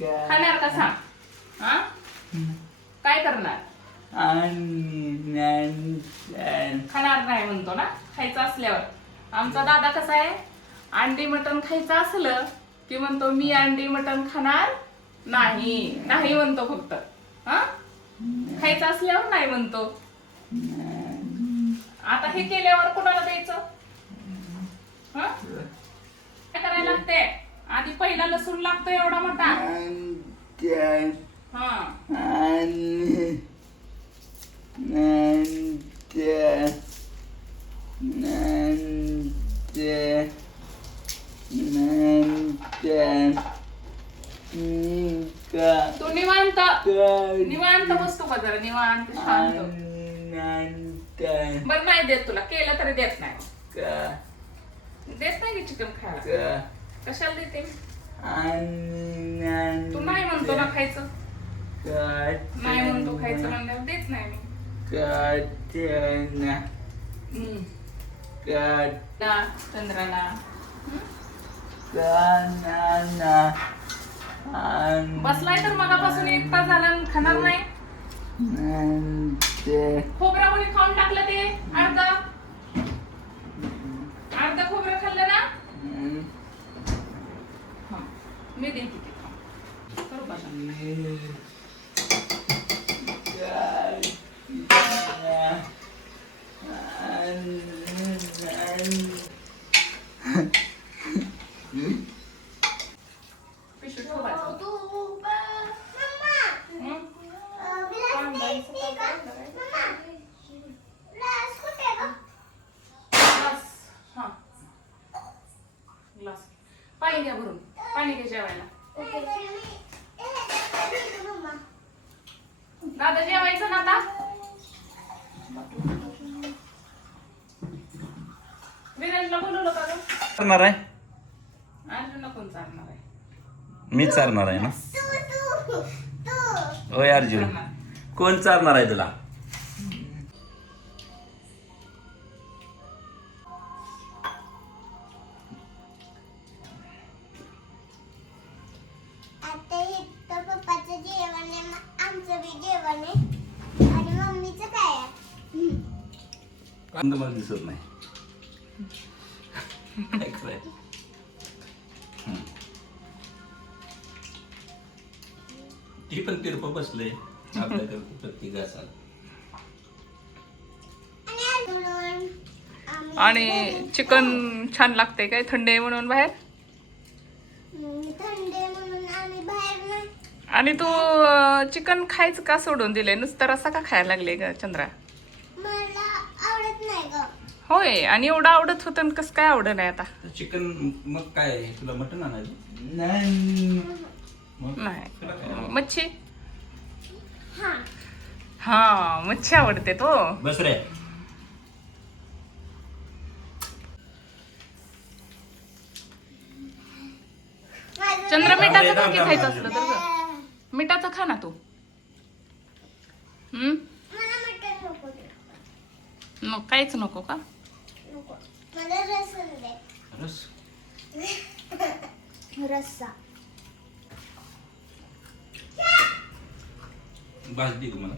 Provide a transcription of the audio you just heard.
खाणार का सांग? हा काय करणार? खाणार नाही म्हणतो ना, खायचं असल्यावर. आमचा दादा कसा आहे, अंडी मटण खायचं असलं की म्हणतो मी अंडी मटण खाणार नाही, नाही म्हणतो फक्त. हा खायचं असल्यावर नाही म्हणतो. आता हे केल्यावर कोणाला द्यायचं? हा काय करायला लागते? आधी पहिला लसूण लागतो एवढा मोठा. हा तू निवांत निवांत बसतो का जरा, निवांत शांत. बरं नाही देत तुला, केलं तरी देत नाही. देत नाही की चिकन खायला. कशाला देते? तू नाही म्हणतो ना खायचं, नाही म्हणतो खायचं म्हणल्यावर देत नाही मी. चंद्राला बसलाय तर मगापासून एक तास झाला खाणार नाही. खोबरं कोणी खाऊन टाकलं ते अर्ध खोबरं खाल्लं ना. मी देते ते करू का? पिशवी ठेवायचं. ग्लास पाणी घ्या भरून, पाणी घ्या जेवायला. दादा जेवायचं ना आता. विराजला बोलवलं का ग? चारणार आहे, अर्जुनला कोण चालणार आहे? मी चारणार आहे ना. होय अर्जुन, कोण चारणार आहे तुला? आता हे तर पप्पाचं जेवण आहे, आमचं बी जेवण आहे आणि मम्मीचं काय आहे? कांदा मला दिसत नाही. काय करायचं? ती पण तिरप बसले आपल्याकडे प्रत्येक असाल. आणि चिकन छान लागते काय? थंड आहे म्हणून बाहेर. थंड आहे म्हणून आम्ही बाहेर नाही. आणि तू चिकन खायचं का सोडून दिले? नुसतं रस्सा का खायला लागले ग चंद्रा? मला आवडत नाही ग. होय, आणि एवढं आवडत होतं कसं काय आवडत नाही आता? चिकन मग काय तुला मटन आणायचं? नाही, मच्छी. हा मच्छी आवडते तो. बस रे. चंद्र मिठाचं खा की खायचं असलं तर ग. मिठाचं खा ना तू. मला मटण नको. मग काहीच नको का? नको, मला रस्सा दे. रस रस्सा. भाजी दे मला.